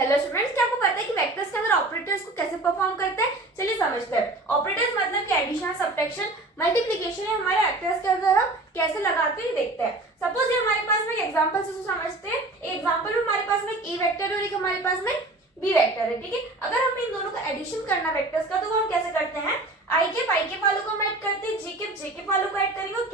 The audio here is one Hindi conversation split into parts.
हेलो स्टूडेंट्स, क्या आपको पता है कि वेक्टर्स के अंदर ऑपरेटर्स को कैसे परफॉर्म करते हैं? चलिए समझते हैं। ऑपरेटर्स मतलब कि एडिशन, सब्ट्रैक्शन, मल्टीप्लिकेशन है हमारे वेक्टर्स के अंदर हम कैसे लगाते हैं देखते हैं। सपोज ये हमारे पास में एक एग्जांपल से समझते हैं। एक एग्जांपल में हमारे पास में एक ए वेक्टर है और एक हमारे पास में बी वेक्टर है, ठीक है। अगर हमें इन दोनों का एडिशन करना वेक्टर्स का, तो वो हम कैसे करते हैं? आई के वालों को हम ऐड करते हैं, जे के वालों को ऐड करेंगे और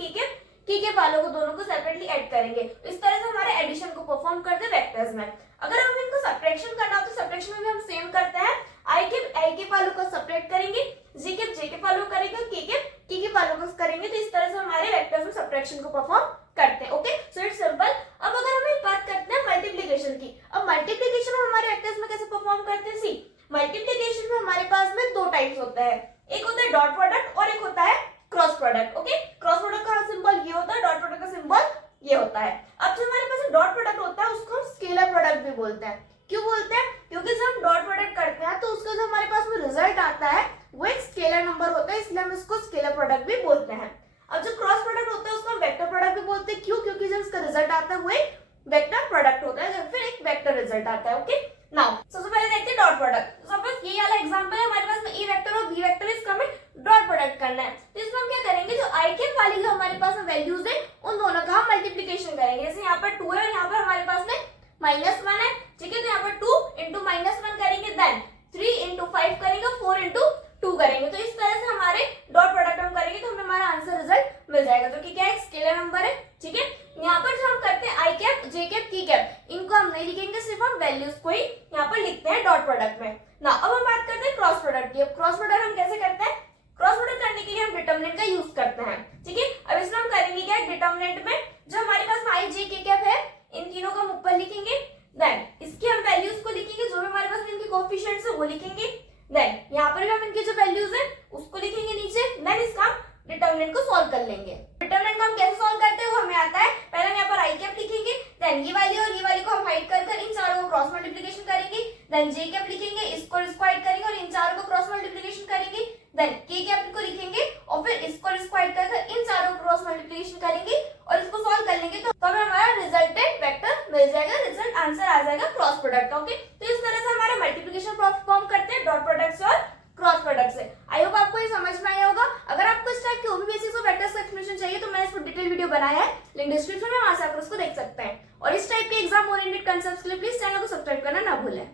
की के वालों को दोनों को सेपरेटली ऐड करेंगे। इस तरह से हमारे एडिशन को परफॉर्म करते हैं वेक्टर्स में। अगर हम इनको सब्ट्रैक्शन करना हो तो सब्ट्रैक्शन में भी हम सेम करते हैं। आई के वालों को सब्ट्रैक्ट करेंगे, जे के वालों को करेंगे और की के वालों को करेंगे। तो इस तरह से हमारे वेक्टर्स में सब्ट्रैक्शन को परफॉर्म करते हैं। Okay, so it's simple. अब अगर हम एक बात करते हैं मल्टीप्लिकेशन की। अब मल्टीप्लिकेशन हम हमारे वेक्टर्स में कैसे परफॉर्म करते हैं? सी, मल्टीप्लिकेशन में हमारे पास में दो टाइप्स होता है। एक होता है डॉट प्रोडक्ट और एक होता है cross product. Okay, cross product का सिंबल ये होता है, डॉट प्रोडक्ट का सिंबल ये होता है। अब जो हमारे पास डॉट प्रोडक्ट होता है उसको हम स्केलर प्रोडक्ट भी बोलते हैं। क्यों बोलते हैं? क्योंकि जब हम डॉट प्रोडक्ट करते हैं तो उसका जो हमारे पास में रिजल्ट आता है वो एक स्केलर नंबर होता है, इसलिए हम इसको स्केलर प्रोडक्ट भी बोलते हैं। अब जो क्रॉस प्रोडक्ट होता है उसको हम वेक्टर प्रोडक्ट भी बोलते हैं। क्यों? क्योंकि जब उसका रिजल्ट आता है वो एक वेक्टर प्रोडक्ट होता है, जब फिर एक वेक्टर रिजल्ट आता है। ओके, नाउ सबसे पहले देखते हैं डॉट प्रोडक्ट। सपोज ये वाला एग्जांपल है, हमारे पास में ए वेक्टर और बी वेक्टर है, इसका हमें डॉट प्रोडक्ट करना है। तो इसमें हम क्या करेंगे? जो आई के वाली जो हमारे पास में वैल्यूज है उन दोनों का हम मल्टीप्लिकेशन करेंगे। जैसे यहाँ पर 2 है और यहाँ पर हमारे पास में -1 है, ठीक है। तो यहाँ पर 2 × -1 करेंगे, देन 3 × 5 करेंगे, 4 × 2 करेंगे। तो इस तरह से हमारे डॉट प्रोडक्ट हम करेंगे तो हमें हमारा आंसर रिजल्ट मिल जाएगा, जो कि क्या है? स्केलर नंबर है, ठीक है। यहाँ पर जो हम करते हैं आई कैप, जे कैप, की कैप, इनको हम नहीं लिखेंगे, सिर्फ हम वैल्यूज को ही यहाँ पर लिखते हैं डॉट प्रोडक्ट में ना। अब हम बात करते हैं क्रॉस प्रोडक्ट की। अब क्रॉस प्रोडक्ट हम कैसे करते हैं? क्रॉस प्रोडक्ट करने के लिए हम डिटरमिनेंट का यूज करते हैं, ठीक है। अब इसमें हम करेंगे क्या? डिटरमिनेंट में जो हमारे पास आई जे के कैप है इन तीनों को हम ऊपर लिखेंगे, देन इसकी हम वैल्यूज को लिखेंगे, जो भी हमारे पास इनके कोएफिशिएंट्स है वो लिखेंगे, देन यहाँ पर भी हम इनके जो वैल्यूज है उसको लिखेंगे नीचे, देन इसका डिटरमिनेंट को सॉल्व कर लेंगे। डिटरमिनेंट को हम कैसे सॉल्व करते हैं वो हमें आता है। पहले हम यहाँ पर आई कैप लिखेंगे, देन ये वाली और ये वाली को हम हाइड कर इन चारों को क्रॉस मल्टीप्लिकेशन करेंगे, देन जे कैप लिखेंगे, इसको हाइड करेंगे और इन चारों को क्रॉस मल्टीप्लिकेशन करेंगे, देन के कैप को लिखेंगे और फिर इसको हाइड कर इन चारों को क्रॉस मल्टीप्लिकेशन करेंगे और इसको सॉल्व कर लेंगे। तो हमें हमारा रिजल्टेंट वेक्टर मिल जाएगा, रिजल्ट आंसर आ जाएगा क्रॉस प्रोडक्ट का। ओके, तो इस तरह से हमारा मल्टीप्लिकेशन परफॉर्म करते हैं डॉट प्रोडक्ट से और क्रॉस प्रोडक्ट से। आई होप आपको ये समझ में आया होगा। अगर आपको इस टाइप के और भी बेसिक्स ऑफ वेक्टर्स का एक्सप्लेनेशन चाहिए तो मैंने इस पर डिटेल वीडियो बनाया है, लिंक डिस्क्रिप्शन में, वहां से आप उसको देख सकते हैं। और इस टाइप के एग्जाम ओरिएंटेड कांसेप्ट्स के लिए प्लीज चैनल को सब्सक्राइब करना ना भूलें।